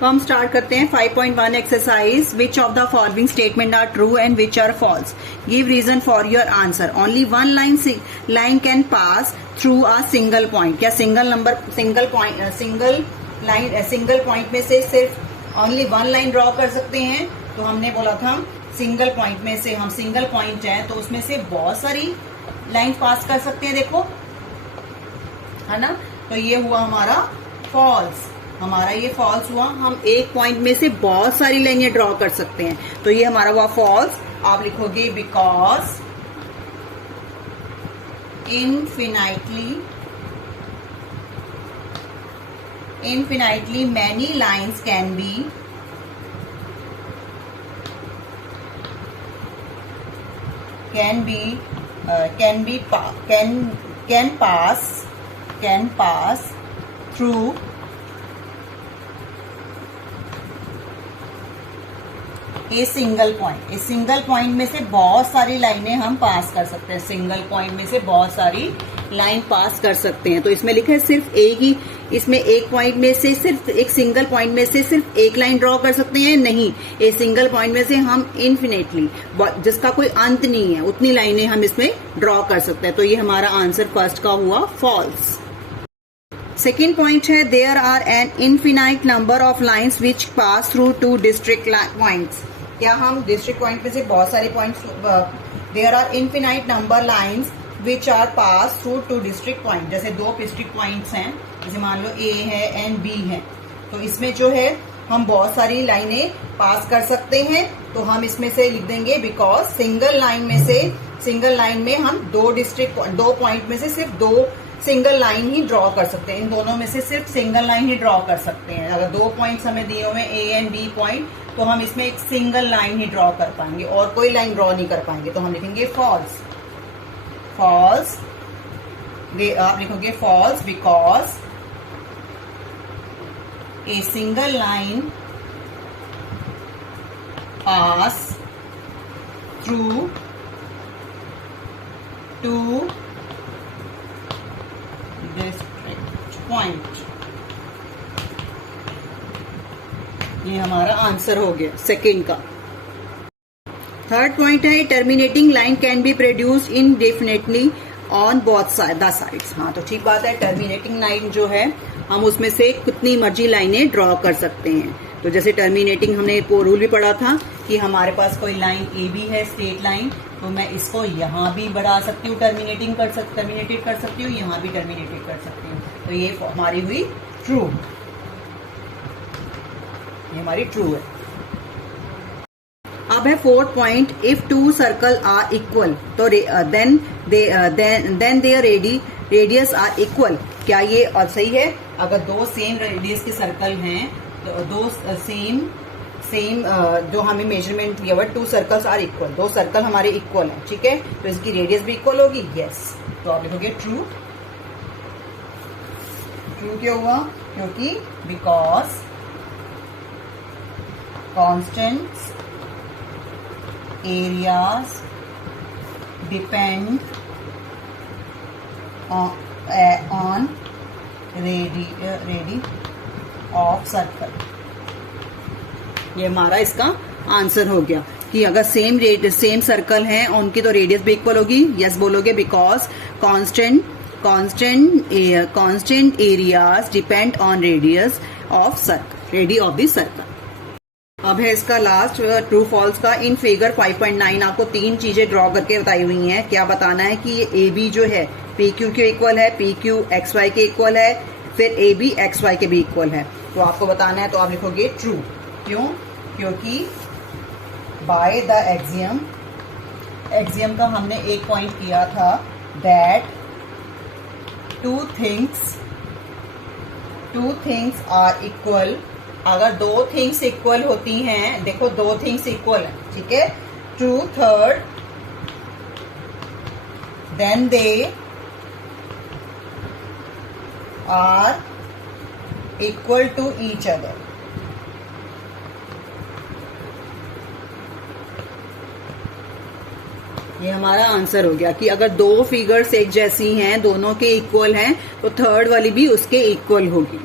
तो हम स्टार्ट करते हैं 5.1 exercise. Which of the following statement are true and which are false, give reason for your answer. Only one line can pass through a single point. क्या single point में से सिर्फ only one line draw कर सकते हैं? तो हमने बोला था सिंगल पॉइंट में से, हम सिंगल पॉइंट है तो उसमें से बहुत सारी लाइन पास कर सकते हैं, देखो है ना। तो ये हुआ हमारा फॉल्स, हमारा ये फॉल्स हुआ। हम एक पॉइंट में से बहुत सारी लाइनें ड्रॉ कर सकते हैं, तो ये हमारा हुआ फॉल्स। आप लिखोगे because infinitely many lines can pass through a single point. इस सिंगल पॉइंट में से बहुत सारी लाइनें हम पास कर सकते हैं, सिंगल पॉइंट में से बहुत सारी लाइन पास कर सकते हैं। तो इसमें लिखा है सिर्फ एक ही, इसमें एक पॉइंट में से सिर्फ एक सिंगल पॉइंट में से सिर्फ एक लाइन ड्रॉ कर सकते हैं, नहीं, एक सिंगल पॉइंट में से हम इन्फिनेटली, जिसका कोई अंत नहीं है, उतनी लाइनें हम इसमें ड्रॉ कर सकते हैं। तो ये हमारा आंसर फर्स्ट का हुआ फॉल्स। सेकेंड पॉइंट है there are an infinite number of lines which pass through two district points. क्या हम डिस्ट्रिक्ट पॉइंट में से बहुत सारे points, there are infinite number lines which are pass through two district point. जैसे दो district points हैं, जैसे मान लो ए है एंड बी है, तो इसमें जो है हम बहुत सारी लाइनें पास कर सकते हैं। तो हम इसमें से लिख देंगे बिकॉज सिंगल लाइन में हम दो पॉइंट में से सिर्फ दो सिंगल लाइन ही ड्रॉ कर सकते हैं। इन दोनों में से सिर्फ सिंगल लाइन ही ड्रॉ कर सकते हैं। अगर दो पॉइंट्स हमें दिए हुए ए एंड बी पॉइंट, तो हम इसमें एक सिंगल लाइन ही ड्रॉ कर पाएंगे और कोई लाइन ड्रॉ नहीं कर पाएंगे। तो हम लिखेंगे फॉल्स। आप लिखोगे false because a single line pass through two district point. ये हमारा आंसर हो गया सेकेंड का। थर्ड पॉइंट है terminating line can be produced indefinitely on both the sides. हाँ, तो ठीक बात है, टर्मिनेटिंग लाइन जो है हम उसमें से कितनी मर्जी लाइनें ड्रॉ कर सकते हैं। तो जैसे टर्मिनेटिंग हमने रूल भी पढ़ा था कि हमारे पास कोई लाइन ए बी है, स्ट्रेट लाइन, तो मैं इसको यहाँ भी बढ़ा सकती हूँ, टर्मिनेटेड कर सकती हूँ, यहाँ भी टर्मिनेटेड कर सकती हूँ। तो ये हमारी हुई ट्रू, ये हमारी ट्रू है। अब है fourth point, if two circle are equal तो then their radius are equal. क्या ये और सही है? अगर दो सेम रेडियस के सर्कल हैं, तो दो सेम जो हमें मेजरमेंट दिया हुआ, टू सर्कल्स आर इक्वल, दो सर्कल हमारे इक्वल हैं, ठीक है, तो इसकी रेडियस भी इक्वल होगी, यस। तो आप लिखोगे ट्रू। ट्रू क्यों हुआ? क्योंकि because constant areas depend on ready of circle. ये हमारा इसका आंसर हो गया कि अगर सेम सर्कल हैं उनकी तो रेडियस भी इक्वल होगी, यस बोलोगे, because constant areas depend on radius of the circle. अब है इसका लास्ट ट्रू फॉल्स का। इन फिगर 5.9 आपको तीन चीजें ड्रॉ करके बताई हुई हैं। क्या बताना है कि ये ए बी जो है पी क्यू के इक्वल है, पी क्यू एक्स वाई के इक्वल है, फिर ए बी एक्स वाई के भी इक्वल है। तो आपको बताना है, तो आप लिखोगे ट्रू। क्यों? क्योंकि बाय द एक्सियम का हमने एक पॉइंट किया था that two things are equal. अगर दो थिंग्स इक्वल होती हैं, देखो दो थिंग्स इक्वल हैं, ठीक है, true third, then they are equal to each other. ये हमारा आंसर हो गया कि अगर दो फिगर्स एक जैसी हैं, दोनों के इक्वल हैं, तो थर्ड वाली भी उसके इक्वल होगी।